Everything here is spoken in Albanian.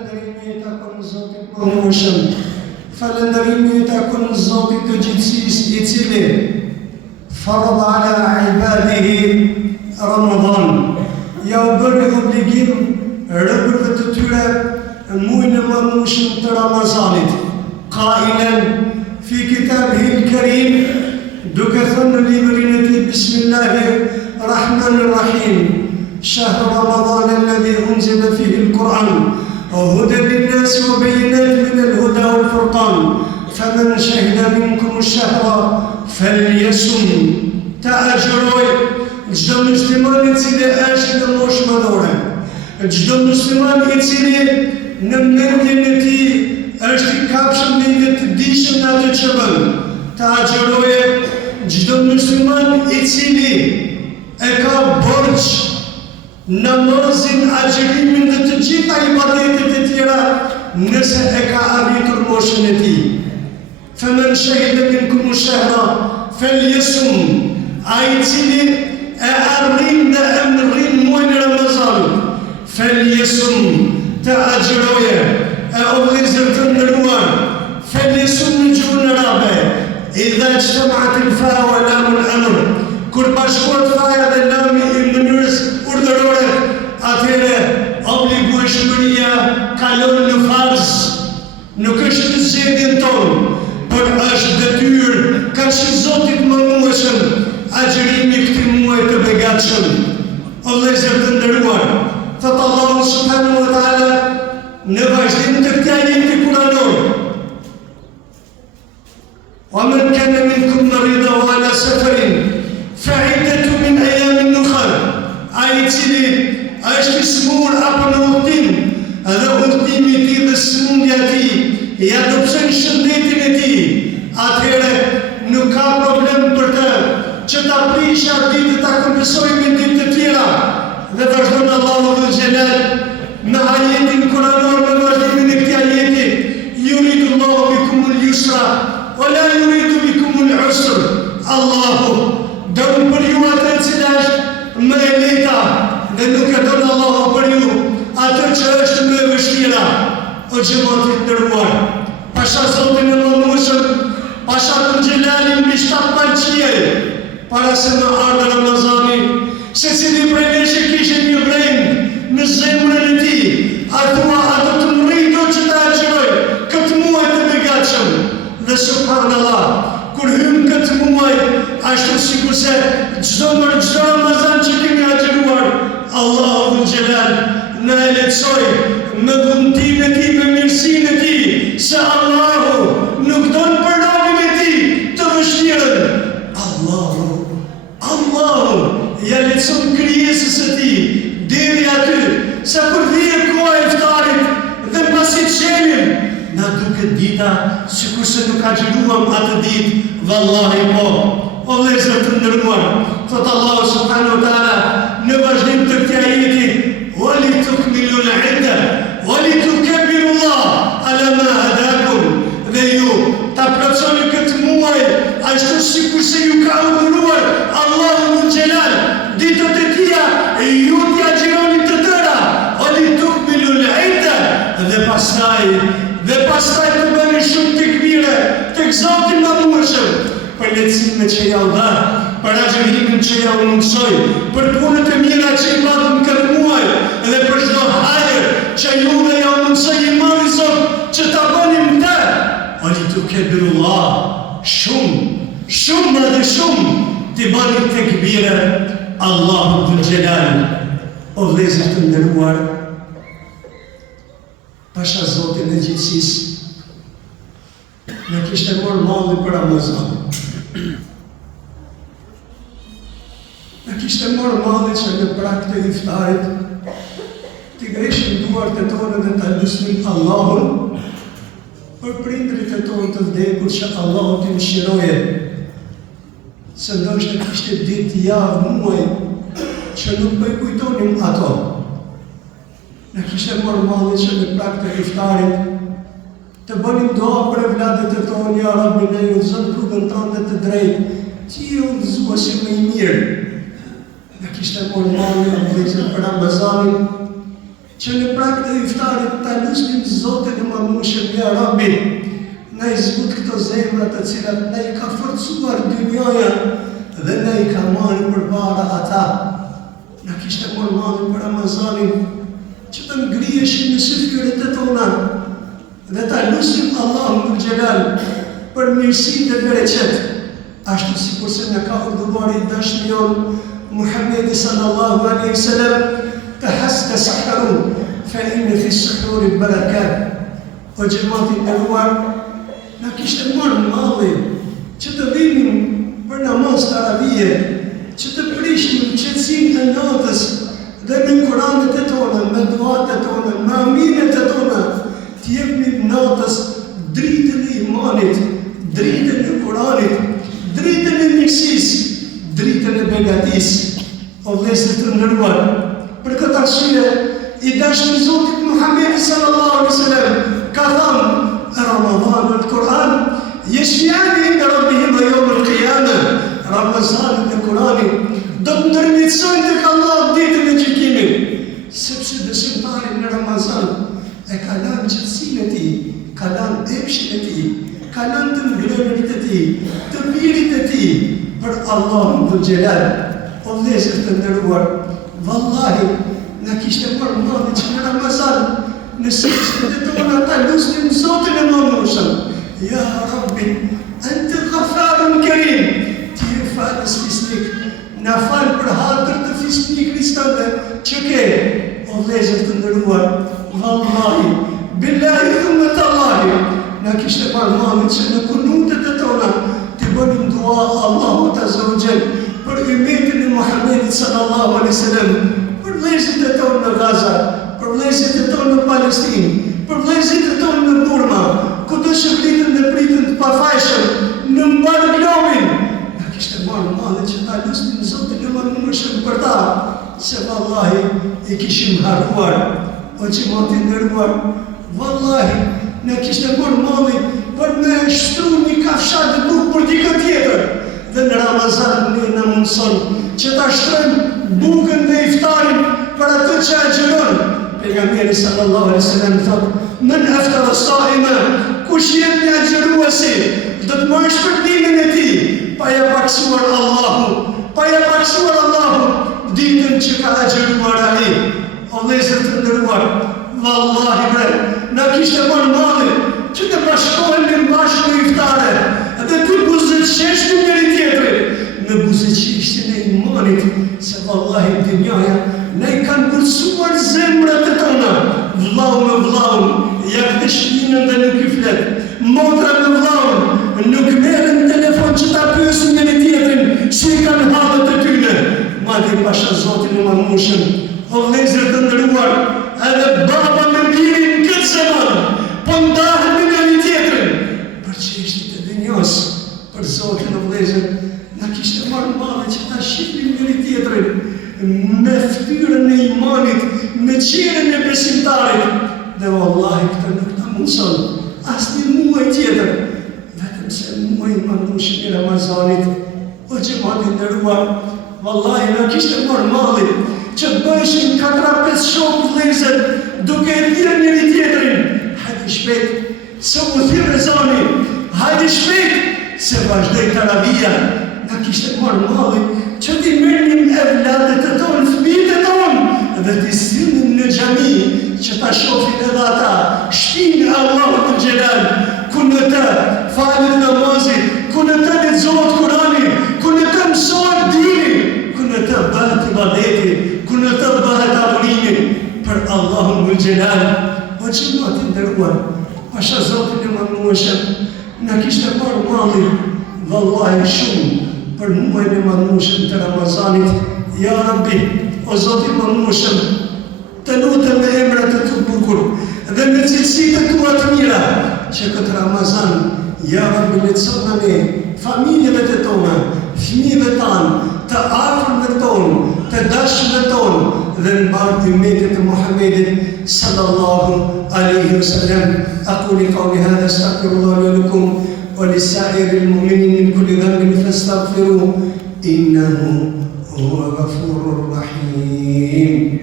Falënderimi i takon Zotit Mëdhëshëm. Falënderimi i takon Zotit të gjithësisë, i cili farada ala ibadihi Ramadan. Ja u bëri obligim rëbërve të tyre muajin e mëdhenshëm të Ramazanit. Qailan fi kitabihi al-karim, duke thënë në librin e tij Bismillahir-Rahmanir-Rahim. شهر رمضان الذي أنزل فيه القرآن هدى للناس وبينات من الهدى والفرقان فمن شهد منكم الشهر فليصم. تأجروي çdo musliman i cili është në moshë madhore, çdo musliman i cili në mendjen e tij është i kapshëm dhe të dishëm në atë që bën, të agjërojë çdo musliman i cili e ka borx namazin, agjërimin dhe të gjitha ibadetet e tjera nëse e ka arritur moshën e tij. Faman shahida minkum ash-shahra falyasum. Ai i cili e arrin dhe emrin muajin e Ramazanit, falyasum, të agjëroje. E o vëllezër të nderuar, falyasum në gjuhën arabe, idha ijtama'at al-fa wa lam al-amr, kur bashkohet faja dhe lami i mënyrës urdhërore, atëherë obligueshmëria kalon në farz. Nuk është në zgjedhjen tonë, por është detyrë ka që Zotit Mëdhëshëm agjërimi këtij muaji të begatshëm. O vëllezër të nderuar, thot Allahu subhanahu wa taala në vazhdim të këtij ajeti kuranor: "Wa man kana minkum marida wa ala safarin fa'idatu min ayamin ukhra." Ai i cili është i smur apo në udhtim, edhe udhtimi i tij dhe smundja e tij ja dobëson shëndetin e tij, atëherë nuk ka problem për të që ta prishë atë ditë, ta kompensojë me ditë të tjera. Dhe vazhdon Allahu dhul Xhelal në ajetin kuranor, në vazhdimin e këtij ajeti: "Yuridu Allahu bikumul yusra wa la yuridu bikumul usra." Allahu don për ju atë që është më e lehta dhe nuk e don Allahu për ju atë që është më e vështira. O xhamati të nderuar, pasha Zotin e Mëdhëshëm, pasha dhul Xhelalin mbi 7 palçie, para se në ardhe Ramazani, secili prej nesh kishte një brend në zemrën e tij, ato të mritur që ta agjëroj këtë muaj të begatshëm. Dhe subhanallah, kur hym këtë muaj, ashtu sikurse çdo Ramazan që kemi agjëruar, Allahu dhul Xhelal në e lehtësoj me dhuntinë e tij, me mirësinë e tij, se Allahu nuk don për robën e tij të vështirën. Allahu ja lehtëson krijesës së tij deri aty, sa kur vjen koha e iftarit dhe pasi çelim, na duket dita sikurse nuk agjëruam atë ditë. Vallahi po. O vëllezër të nderuar, thot Allahu subhanahu wa taala në vazhdim të këtij ajeti: "Wali tukmilu al-idda wali tukabbiru Allah ala ma hadakum." Dhe ju ta plotësoni këtë muaj ashtu sikurse ju ka urdhëruar Allahu dhul Xhelal, ditët e tija ju t'i agjironi të tëra. Wali tukmilu al-idda, dhe pastaj të bëni shumë tekbire tek Zoti Mëdhëshëm për lehtësimin që ja u dha, për agjërimin që ja u mundsoi, për punët e mira që i bënë në këtë muaj, dhe për çdo hajër që ju dhe ja u mundsoi i madhi Zot që ta bënim të. Wali tukabirullah, shumë dhe shumë t'i bëni tekbire Allahu dhul Xhelal. O vëllezër të nderuar, pasha Zotin e gjithësisë në kishte morë malli për Ramazan. Në kishte morë malli që në prak të iftarit t'i greshim duart e tonë dhe t'a lusnim Allahun për prindrit e tonë të vdekur, që Allahu t'i mëshiroje, se ndoshta kishte ditë, javë, muaj që nuk po i kujtonim ato. Në kishte morë malli që në prak të iftarit të bënim doa për evladet e tonë: "Ja Rabbi, ne ju zon rrugën tënde të drejtë, ti ju udhëzuesi më i mirë." Në kishte morë malli për Ramazanin, që në prag të iftarit ta lusnim Zotin e Madhërisht, ja Rabbi, na i zbut këto zemra të cilat na i ka forcuar dynjaja dhe na i ka marrë përpara ata. Na kishte marrë për Ramazanin që të ngriheshin në syfyret e tona dhe ta lusim Allahun Dhul Xhelal për mirësinë dhe bereqet, ashtu sikur se na ka urdhëruar i dashni jon Muhammedi sallallahu alaihi wasallam, tahassaharu fa inna fi as-suhuri barakat. O xhamati e nderuar, na kishte marrë malli që të vinim për namaz të Arabie, që të prishnim qetësinë e natës dhe me Kuranet e tona, me duat e tona, me aminet e tona, të jepnim natës dritën e imanit, dritën e Kuranit, dritën e mirësisë, dritën e begatisë. O vëllezër të nderuar, për këtë arsye i dashur Zotit Muhammedi sallallahu alaihi wasallam ka thënë: Ramazan al-Quran yashfi'ani inda rabbihim yawm al-qiyamah. Ramazani dhe Kurani do të ndërmjetësojnë tek Allah ditën e gjykimit, sepse besimtari në Ramazan e ka lënë qetësinë e tij, ka lënë epshin e tij, ka lënë të ngrënërit e tij, të mirit e tij për Allahun Dhul Xhelal. O vëllezër të nderuar, vallahi na kishte marrë mendje që në Ramazan në sektet e tona ta lusnim Zotin e Madhërisht. Ja Rabbi, ente ghafarun karim, ti je falës fisnik, na fal për hatër të fisnikërisë tënde që ke. O vëllezër të nderuar, vallahi, billahi thumma tallahi, na kishte marrë mendje që në kunutet e tona të bënim dua Allahut Azza wa Jall për ummetin e Muhammedit sallallahu alaihi wasallam, për vëllezërit e tonë në Gaza, për vëllezërit e tonë në Palestinë, për vëllezërit e tonë në Burma, kudo që flitën dhe pritën të pafajshëm në mbar globin. Na kishte marrë mendje që ta lusnim Zotin e Madhërisht për ta, se vallahi i kishim harruar. O xhamati nderuar, vallahi na kishte marrë mendje për me shtru një kafshar të bukë për dikë tjetër. Dhe në Ramazan ne na mundson që ta shtrojmë bukën dhe iftarin për atë që agjeron. Pejgamberi sallallahu alaihi wasallam thotë: "Men aftara as-sa'ima", kush jep një agjeruesi, do të marrë shpërblimin e tij, pa ja paksuar Allahu ditën që ka agjeruar ai. O vëllezër të nderuar, vallahi bre, na kishte marrë mendje që të bashkohemi bashkë në iftare dhe të buzëqeshtim njëri tjetrin në buzëqeshtin e imanit, se vallahi dynjaja ne i kanë përsuar zemrat e tona, vllau me vllaun, ja këtë shpinën dhe nuk i flet, motra me vllaun, nuk merren telefon që ta pyesin njëri tjetrin si i kanë hallet e tyre, madje pasha Zotin e Madhërisht. O vëllezër të nderuar, edhe baba me birin këtë zaman po ndahet me njëri tjetrin për çështjet e dynjos. Për Zotin o vëllezër, na kishte marrë mendje që ta shihnim njëri tjetrin me fytyrën e imanit, me qirën e besimtarit. Dhe vallahi këtë nuk na mundson asnjë muaj tjetër, vetëm se muaji i Madhërisht i Ramazanit. O xhamati nderuar, vallahi na kishte marrë mendje që të bëjshin 4-5 shokë vëllezër duke e thirrë njëri tjetrin: hajde shpejt, se u thirr ezani, hajde shpejt, se vazhdoi taravia. Na kishte marrë mendje që t'i merrnim evladet e tonë, fëmijët e tonë, dhe t'i sillnim në xhami që ta shohin edhe ata shpinë e Allahut Dhul Xhelal, ku në të falet namazit, ku në të lexohet Kurani, ku në të mësohet dini, ku në të bëhet ibadeti, ku në të bëhet adhurimi për Allahun Dhul Xhelal. O xhamati nderuar, pasha Zotin e Madhërisht, na kishte marrë mendje vallahi shumë për muajin e Madhërisht të Ramazanit. Ja Rabbi, o Zoti i Madhërisht, të lutem me emrat e tu bukur dhe me cilësitë e tua të mira, që këtë Ramazan, ja Rabbi, lehtësona ne, familjeve të tona, fëmijëve tanë, të afërmve tonë, të dashurve tonë, dhe mbarë ummetit të Muhammedit sallallahu alaihi wasallam. Aqulu qawli hadha astaghfirullaha li wa lakum wa lisa'iril mu'minin min kulli dhanbin fastaghfiruhu innahu huwa ghafurur rahim.